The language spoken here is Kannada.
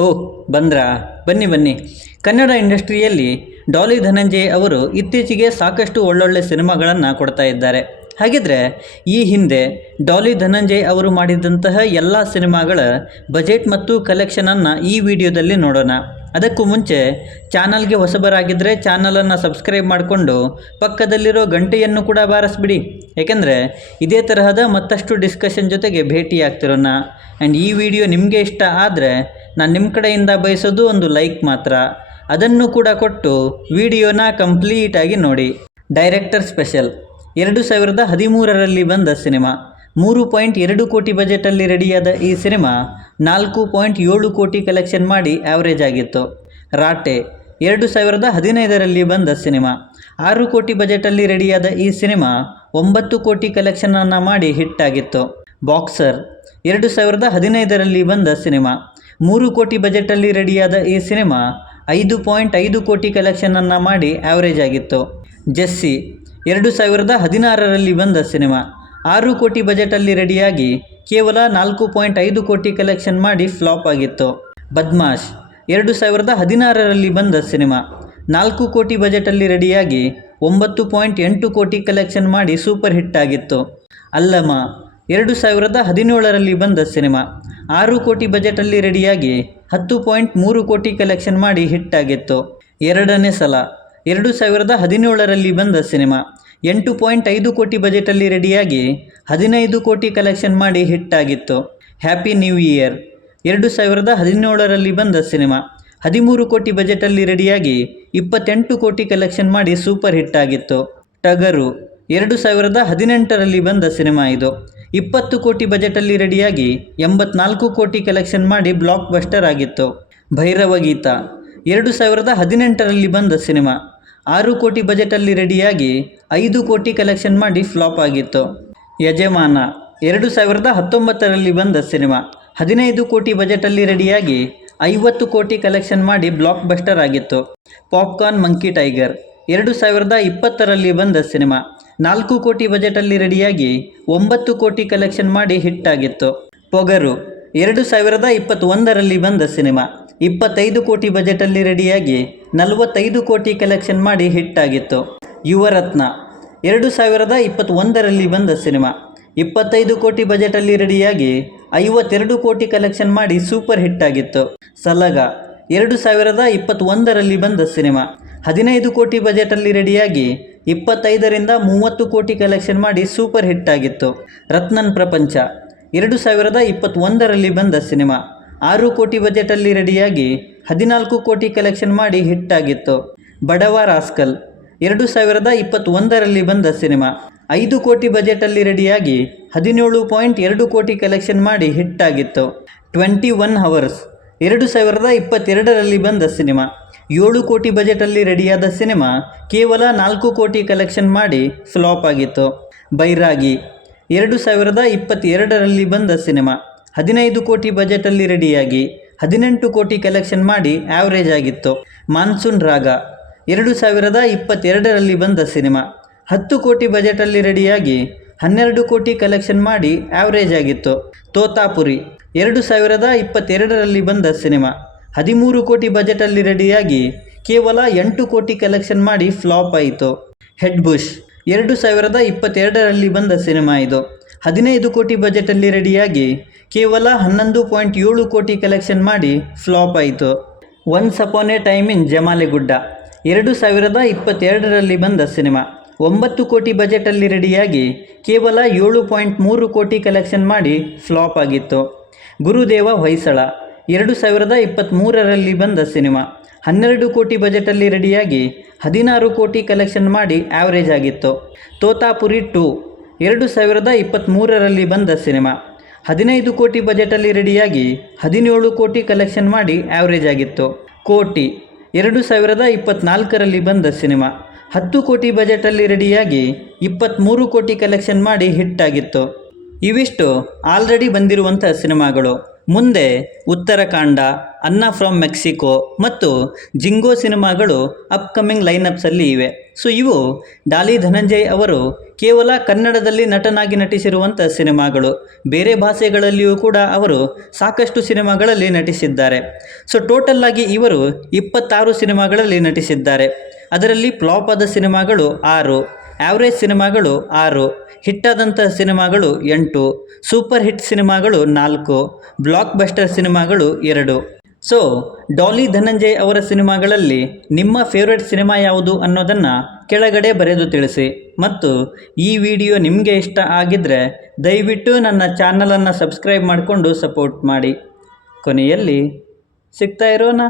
ಓಹ್ ಬಂದ್ರಾ? ಬನ್ನಿ ಬನ್ನಿ. ಕನ್ನಡ ಇಂಡಸ್ಟ್ರಿಯಲ್ಲಿ ಡಾಲಿ ಧನಂಜಯ್ ಅವರು ಇತ್ತೀಚೆಗೆ ಸಾಕಷ್ಟು ಒಳ್ಳೊಳ್ಳೆ ಸಿನಿಮಾಗಳನ್ನು ಕೊಡ್ತಾ ಇದ್ದಾರೆ. ಹಾಗಿದ್ರೆ, ಈ ಹಿಂದೆ ಡಾಲಿ ಧನಂಜಯ್ ಅವರು ಮಾಡಿದಂತಹ ಎಲ್ಲ ಸಿನಿಮಾಗಳ ಬಜೆಟ್ ಮತ್ತು ಕಲೆಕ್ಷನನ್ನು ಈ ವಿಡಿಯೋದಲ್ಲಿ ನೋಡೋಣ. ಅದಕ್ಕೂ ಮುಂಚೆ, ಚಾನಲ್ಗೆ ಹೊಸಬರಾಗಿದ್ದರೆ ಚಾನಲನ್ನು ಸಬ್ಸ್ಕ್ರೈಬ್ ಮಾಡಿಕೊಂಡು ಪಕ್ಕದಲ್ಲಿರೋ ಗಂಟೆಯನ್ನು ಕೂಡ ಬಾರಿಸ್ಬಿಡಿ. ಏಕೆಂದರೆ, ಇದೇ ತರಹದ ಮತ್ತಷ್ಟು ಡಿಸ್ಕಷನ್ ಜೊತೆಗೆ ಭೇಟಿಯಾಗ್ತಿರೋಣ. ಆ್ಯಂಡ್ ಈ ವಿಡಿಯೋ ನಿಮಗೆ ಇಷ್ಟ ಆದರೆ ನಾನು ನಿಮ್ಮ ಕಡೆಯಿಂದ ಬಯಸೋದು ಒಂದು ಲೈಕ್ ಮಾತ್ರ. ಅದನ್ನು ಕೂಡ ಕೊಟ್ಟು ವಿಡಿಯೋನ ಕಂಪ್ಲೀಟಾಗಿ ನೋಡಿ. ಡೈರೆಕ್ಟರ್ ಸ್ಪೆಷಲ್ ಎರಡು ಸಾವಿರದ ಹದಿಮೂರರಲ್ಲಿ ಬಂದ ಸಿನಿಮಾ. ಮೂರು ಪಾಯಿಂಟ್ ಎರಡು ಕೋಟಿ ಬಜೆಟಲ್ಲಿ ರೆಡಿಯಾದ ಈ ಸಿನಿಮಾ ನಾಲ್ಕು ಪಾಯಿಂಟ್ ಏಳು ಕೋಟಿ ಕಲೆಕ್ಷನ್ ಮಾಡಿ ಆ್ಯಾವ್ರೇಜ್ ಆಗಿತ್ತು. ರಾಟೆ. ಎರಡು ಸಾವಿರದ ಹದಿನೈದರಲ್ಲಿ ಬಂದ ಸಿನಿಮಾ. ಆರು ಕೋಟಿ ಬಜೆಟಲ್ಲಿ ರೆಡಿಯಾದ ಈ ಸಿನಿಮಾ ಒಂಬತ್ತು ಕೋಟಿ ಕಲೆಕ್ಷನನ್ನು ಮಾಡಿ ಹಿಟ್ ಆಗಿತ್ತು. ಬಾಕ್ಸರ್ ಎರಡು ಸಾವಿರದ ಹದಿನೈದರಲ್ಲಿ ಬಂದ ಸಿನಿಮಾ. ಮೂರು ಕೋಟಿ ಬಜೆಟಲ್ಲಿ ರೆಡಿಯಾದ ಈ ಸಿನಿಮಾ ಐದು ಪಾಯಿಂಟ್ ಐದು ಕೋಟಿ ಕಲೆಕ್ಷನನ್ನು ಮಾಡಿ ಆ್ಯಾವ್ರೇಜ್ ಆಗಿತ್ತು. ಜೆಸ್ಸಿ, ಎರಡು ಸಾವಿರದ ಹದಿನಾರರಲ್ಲಿ ಬಂದ ಸಿನಿಮಾ. ಆರು ಕೋಟಿ ಬಜೆಟಲ್ಲಿ ರೆಡಿಯಾಗಿ ಕೇವಲ ನಾಲ್ಕು ಪಾಯಿಂಟ್ ಐದು ಕೋಟಿ ಕಲೆಕ್ಷನ್ ಮಾಡಿ ಫ್ಲಾಪ್ ಆಗಿತ್ತು. ಬದ್ಮಾಶ್, ಎರಡು ಸಾವಿರದ ಹದಿನಾರರಲ್ಲಿ ಬಂದ ಸಿನಿಮಾ. ನಾಲ್ಕು ಕೋಟಿ ಬಜೆಟಲ್ಲಿ ರೆಡಿಯಾಗಿ ಒಂಬತ್ತು ಪಾಯಿಂಟ್ ಎಂಟು ಕೋಟಿ ಕಲೆಕ್ಷನ್ ಮಾಡಿ ಸೂಪರ್ ಹಿಟ್ ಆಗಿತ್ತು. ಅಲ್ಲಮ ಎರಡು ಸಾವಿರದ ಹದಿನೇಳರಲ್ಲಿ ಬಂದ ಸಿನಿಮಾ. ಆರು ಕೋಟಿ ಬಜೆಟಲ್ಲಿ ರೆಡಿಯಾಗಿ ಹತ್ತು ಪಾಯಿಂಟ್ ಮೂರು ಕೋಟಿ ಕಲೆಕ್ಷನ್ ಮಾಡಿ ಹಿಟ್ ಆಗಿತ್ತು ಎರಡನೇ ಸಲ, ಎರಡು ಸಾವಿರದ ಹದಿನೇಳರಲ್ಲಿ ಬಂದ ಸಿನಿಮಾ. ಎಂಟು ಪಾಯಿಂಟ್ ಐದು ಕೋಟಿ ಬಜೆಟಲ್ಲಿ ರೆಡಿಯಾಗಿ ಹದಿನೈದು ಕೋಟಿ ಕಲೆಕ್ಷನ್ ಮಾಡಿ ಹಿಟ್ ಆಗಿತ್ತು ಹ್ಯಾಪಿ ನ್ಯೂ ಇಯರ್, ಎರಡು ಸಾವಿರದ ಹದಿನೇಳರಲ್ಲಿ ಬಂದ ಸಿನಿಮಾ. ಹದಿಮೂರು ಕೋಟಿ ಬಜೆಟಲ್ಲಿ ರೆಡಿಯಾಗಿ ಇಪ್ಪತ್ತೆಂಟು ಕೋಟಿ ಕಲೆಕ್ಷನ್ ಮಾಡಿ ಸೂಪರ್ ಹಿಟ್ ಆಗಿತ್ತು ಟಗರು, ಎರಡು ಸಾವಿರದ ಹದಿನೆಂಟರಲ್ಲಿ ಬಂದ ಸಿನಿಮಾ ಇದು. ಇಪ್ಪತ್ತು ಕೋಟಿ ಬಜೆಟಲ್ಲಿ ರೆಡಿಯಾಗಿ ಎಂಬತ್ನಾಲ್ಕು ಕೋಟಿ ಕಲೆಕ್ಷನ್ ಮಾಡಿ ಬ್ಲಾಕ್ ಬಸ್ಟರ್ ಆಗಿತ್ತು. ಭೈರವ ಗೀತ, ಎರಡು ಸಾವಿರದ ಹದಿನೆಂಟರಲ್ಲಿ ಬಂದ ಸಿನಿಮಾ. ಆರು ಕೋಟಿ ಬಜೆಟಲ್ಲಿ ರೆಡಿಯಾಗಿ ಐದು ಕೋಟಿ ಕಲೆಕ್ಷನ್ ಮಾಡಿ ಫ್ಲಾಪ್ ಆಗಿತ್ತು. ಯಜಮಾನ, ಎರಡು ಸಾವಿರದ ಹತ್ತೊಂಬತ್ತರಲ್ಲಿ ಬಂದ ಸಿನಿಮಾ. ಹದಿನೈದು ಕೋಟಿ ಬಜೆಟಲ್ಲಿ ರೆಡಿಯಾಗಿ ಐವತ್ತು ಕೋಟಿ ಕಲೆಕ್ಷನ್ ಮಾಡಿ ಬ್ಲಾಕ್ ಬಸ್ಟರ್ ಆಗಿತ್ತು. ಪಾಪ್ಕಾರ್ನ್ ಮಂಕಿ ಟೈಗರ್, ಎರಡು ಸಾವಿರದ ಇಪ್ಪತ್ತರಲ್ಲಿ ಬಂದ ಸಿನಿಮಾ. ನಾಲ್ಕು ಕೋಟಿ ಬಜೆಟಲ್ಲಿ ರೆಡಿಯಾಗಿ ಒಂಬತ್ತು ಕೋಟಿ ಕಲೆಕ್ಷನ್ ಮಾಡಿ ಹಿಟ್ ಆಗಿತ್ತು. ಪೊಗರು, ಎರಡು ಸಾವಿರದ ಇಪ್ಪತ್ತೊಂದರಲ್ಲಿ ಬಂದ ಸಿನಿಮಾ. ಇಪ್ಪತ್ತೈದು ಕೋಟಿ ಬಜೆಟಲ್ಲಿ ರೆಡಿಯಾಗಿ ನಲವತ್ತೈದು ಕೋಟಿ ಕಲೆಕ್ಷನ್ ಮಾಡಿ ಹಿಟ್ ಆಗಿತ್ತು. ಯುವರತ್ನ, ಎರಡು ಸಾವಿರದ ಇಪ್ಪತ್ತೊಂದರಲ್ಲಿ ಬಂದ ಸಿನಿಮಾ. ಇಪ್ಪತ್ತೈದು ಕೋಟಿ ಬಜೆಟಲ್ಲಿ ರೆಡಿಯಾಗಿ ಐವತ್ತೆರಡು ಕೋಟಿ ಕಲೆಕ್ಷನ್ ಮಾಡಿ ಸೂಪರ್ ಹಿಟ್ ಆಗಿತ್ತು. ಸಲಗ, ಎರಡು ಸಾವಿರದ ಇಪ್ಪತ್ತೊಂದರಲ್ಲಿ ಬಂದ ಸಿನಿಮಾ. ಹದಿನೈದು ಕೋಟಿ ಬಜೆಟಲ್ಲಿ ರೆಡಿಯಾಗಿ ಇಪ್ಪತ್ತೈದರಿಂದ ಮೂವತ್ತು ಕೋಟಿ ಕಲೆಕ್ಷನ್ ಮಾಡಿ ಸೂಪರ್ ಹಿಟ್ ಆಗಿತ್ತು. ರತ್ನನ್ ಪ್ರಪಂಚ. ಎರಡು ಸಾವಿರದ ಇಪ್ಪತ್ತೊಂದರಲ್ಲಿ ಬಂದ ಸಿನಿಮಾ. ಆರು ಕೋಟಿ ಬಜೆಟಲ್ಲಿ ರೆಡಿಯಾಗಿ ಹದಿನಾಲ್ಕು ಕೋಟಿ ಕಲೆಕ್ಷನ್ ಮಾಡಿ ಹಿಟ್ ಆಗಿತ್ತು. ಬಡವ ರಾಸ್ಕಲ್. ಎರಡು ಸಾವಿರದ ಇಪ್ಪತ್ತೊಂದರಲ್ಲಿ ಬಂದ ಸಿನಿಮಾ. ಐದು ಕೋಟಿ ಬಜೆಟಲ್ಲಿ ರೆಡಿಯಾಗಿ ಹದಿನೇಳು ಪಾಯಿಂಟ್ ಎರಡು ಕೋಟಿ ಕಲೆಕ್ಷನ್ ಮಾಡಿ ಹಿಟ್ ಆಗಿತ್ತು. ಟ್ವೆಂಟಿ ಒನ್ ಹವರ್ಸ್ ಎರಡು ಸಾವಿರದ ಇಪ್ಪತ್ತೆರಡರಲ್ಲಿ ಬಂದ ಸಿನಿಮಾ. ಏಳು ಕೋಟಿ ಬಜೆಟಲ್ಲಿ ರೆಡಿಯಾದ ಸಿನಿಮಾ ಕೇವಲ ನಾಲ್ಕು ಕೋಟಿ ಕಲೆಕ್ಷನ್ ಮಾಡಿ ಫ್ಲಾಪ್ ಆಗಿತ್ತು. ಬೈರಾಗಿ. ಎರಡು ಸಾವಿರದ ಇಪ್ಪತ್ತೆರಡರಲ್ಲಿ ಬಂದ ಸಿನಿಮಾ ಹದಿನೈದು ಕೋಟಿ ಬಜೆಟಲ್ಲಿ ರೆಡಿಯಾಗಿ ಹದಿನೆಂಟು ಕೋಟಿ ಕಲೆಕ್ಷನ್ ಮಾಡಿ ಆ್ಯಾವ್ರೇಜ್ ಆಗಿತ್ತು. ಮಾನ್ಸೂನ್ ರಾಗ. ಎರಡು ಸಾವಿರದ ಇಪ್ಪತ್ತೆರಡರಲ್ಲಿ ಬಂದ ಸಿನಿಮಾ ಹತ್ತು ಕೋಟಿ ಬಜೆಟಲ್ಲಿ ರೆಡಿಯಾಗಿ ಹನ್ನೆರಡು ಕೋಟಿ ಕಲೆಕ್ಷನ್ ಮಾಡಿ ಆವರೇಜ್ ಆಗಿತ್ತು. ತೋತಾಪುರಿ. ಎರಡು ಸಾವಿರದ ಇಪ್ಪತ್ತೆರಡರಲ್ಲಿ ಬಂದ ಸಿನಿಮಾ ಹದಿಮೂರು ಕೋಟಿ ಬಜೆಟಲ್ಲಿ ರೆಡಿಯಾಗಿ ಕೇವಲ ಎಂಟು ಕೋಟಿ ಕಲೆಕ್ಷನ್ ಮಾಡಿ ಫ್ಲಾಪ್ ಆಯಿತು. ಹೆಡ್ ಬುಷ್ ಎರಡು ಸಾವಿರದ ಇಪ್ಪತ್ತೆರಡರಲ್ಲಿ ಬಂದ ಸಿನಿಮಾ ಇದು. ಹದಿನೈದು ಕೋಟಿ ಬಜೆಟಲ್ಲಿ ರೆಡಿಯಾಗಿ ಕೇವಲ ಹನ್ನೊಂದು ಪಾಯಿಂಟ್ ಏಳು ಕೋಟಿ ಕಲೆಕ್ಷನ್ ಮಾಡಿ ಫ್ಲಾಪ್ ಆಯಿತು. Once upon a time in Jamaligudda. ಎರಡು ಸಾವಿರದ ಇಪ್ಪತ್ತೆರಡರಲ್ಲಿ ಬಂದ ಸಿನಿಮಾ. ಒಂಬತ್ತು ಕೋಟಿ ಬಜೆಟಲ್ಲಿ ರೆಡಿಯಾಗಿ ಕೇವಲ ಏಳು ಪಾಯಿಂಟ್ ಮೂರು ಕೋಟಿ ಕಲೆಕ್ಷನ್ ಮಾಡಿ ಫ್ಲಾಪ್ ಆಗಿತ್ತು. ಗುರುದೇವ ಹೊಯ್ಸಳ. ಎರಡು ಸಾವಿರದ ಇಪ್ಪತ್ತ್ಮೂರರಲ್ಲಿ ಬಂದ ಸಿನಿಮಾ. ಹನ್ನೆರಡು ಕೋಟಿ ಬಜೆಟಲ್ಲಿ ರೆಡಿಯಾಗಿ ಹದಿನಾರು ಕೋಟಿ ಕಲೆಕ್ಷನ್ ಮಾಡಿ ಆ್ಯಾವ್ರೇಜ್ ಆಗಿತ್ತು. ತೋತಾಪುರಿ ಟು ಎರಡು ಸಾವಿರದ ಇಪ್ಪತ್ತ್ಮೂರರಲ್ಲಿ ಬಂದ ಸಿನಿಮಾ. ಹದಿನೈದು ಕೋಟಿ ಬಜೆಟಲ್ಲಿ ರೆಡಿಯಾಗಿ ಹದಿನೇಳು ಕೋಟಿ ಕಲೆಕ್ಷನ್ ಮಾಡಿ ಆ್ಯಾವ್ರೇಜ್ ಆಗಿತ್ತು. ಕೋಟಿ ಎರಡು ಸಾವಿರದ ಇಪ್ಪತ್ತ್ನಾಲ್ಕರಲ್ಲಿ ಬಂದ ಸಿನಿಮಾ. ಹತ್ತು ಕೋಟಿ ಬಜೆಟಲ್ಲಿ ರೆಡಿಯಾಗಿ ಇಪ್ಪತ್ತ್ಮೂರು ಕೋಟಿ ಕಲೆಕ್ಷನ್ ಮಾಡಿ ಹಿಟ್ ಆಗಿತ್ತು. ಇವಿಷ್ಟು ಆಲ್ರೆಡಿ ಬಂದಿರುವಂಥ ಸಿನಿಮಾಗಳು. ಮುಂದೆ ಉತ್ತರಕಾಂಡ, ಅನ್ನ ಫ್ರಮ್ ಮೆಕ್ಸಿಕೋ ಮತ್ತು ಜಿಂಗೋ ಸಿನಿಮಾಗಳು ಅಪ್ಕಮಿಂಗ್ ಲೈನಪ್ಸಲ್ಲಿ ಇವೆ. ಸೊ ಇವು ಡಾಲಿ ಧನಂಜಯ್ ಅವರು ಕೇವಲ ಕನ್ನಡದಲ್ಲಿ ನಟನಾಗಿ ನಟಿಸಿರುವಂಥ ಸಿನಿಮಾಗಳು. ಬೇರೆ ಭಾಷೆಗಳಲ್ಲಿಯೂ ಕೂಡ ಅವರು ಸಾಕಷ್ಟು ಸಿನಿಮಾಗಳಲ್ಲಿ ನಟಿಸಿದ್ದಾರೆ. ಸೊ ಟೋಟಲ್ ಆಗಿ ಇವರು ಇಪ್ಪತ್ತಾರು ಸಿನಿಮಾಗಳಲ್ಲಿ ನಟಿಸಿದ್ದಾರೆ. ಅದರಲ್ಲಿ ಫ್ಲಾಪ್ ಆದ ಸಿನಿಮಾಗಳು ಆರು. ಆ್ಯಾವ್ರೇಜ್ ಸಿನಿಮಾಗಳು ಆರು ಹಿಟ್ಟಾದಂಥ ಸಿನಿಮಾಗಳು ಎಂಟು ಸೂಪರ್ ಹಿಟ್ ಸಿನಿಮಾಗಳು ನಾಲ್ಕು ಬ್ಲಾಕ್ ಬಸ್ಟರ್ ಸಿನಿಮಾಗಳು ಎರಡು. ಸೊ ಡಾಲಿ ಧನಂಜಯ್ ಅವರ ಸಿನಿಮಾಗಳಲ್ಲಿ ನಿಮ್ಮ ಫೇವ್ರೆಟ್ ಸಿನಿಮಾ ಯಾವುದು ಅನ್ನೋದನ್ನು ಕೆಳಗಡೆ ಬರೆದು ತಿಳಿಸಿ. ಮತ್ತು ಈ ವಿಡಿಯೋ ನಿಮಗೆ ಇಷ್ಟ ಆಗಿದ್ದರೆ ದಯವಿಟ್ಟು ನನ್ನ ಚಾನಲನ್ನು ಸಬ್ಸ್ಕ್ರೈಬ್ ಮಾಡಿಕೊಂಡು ಸಪೋರ್ಟ್ ಮಾಡಿ. ಕೊನೆಯಲ್ಲಿ ಸಿಗ್ತಾ ಇರೋಣ.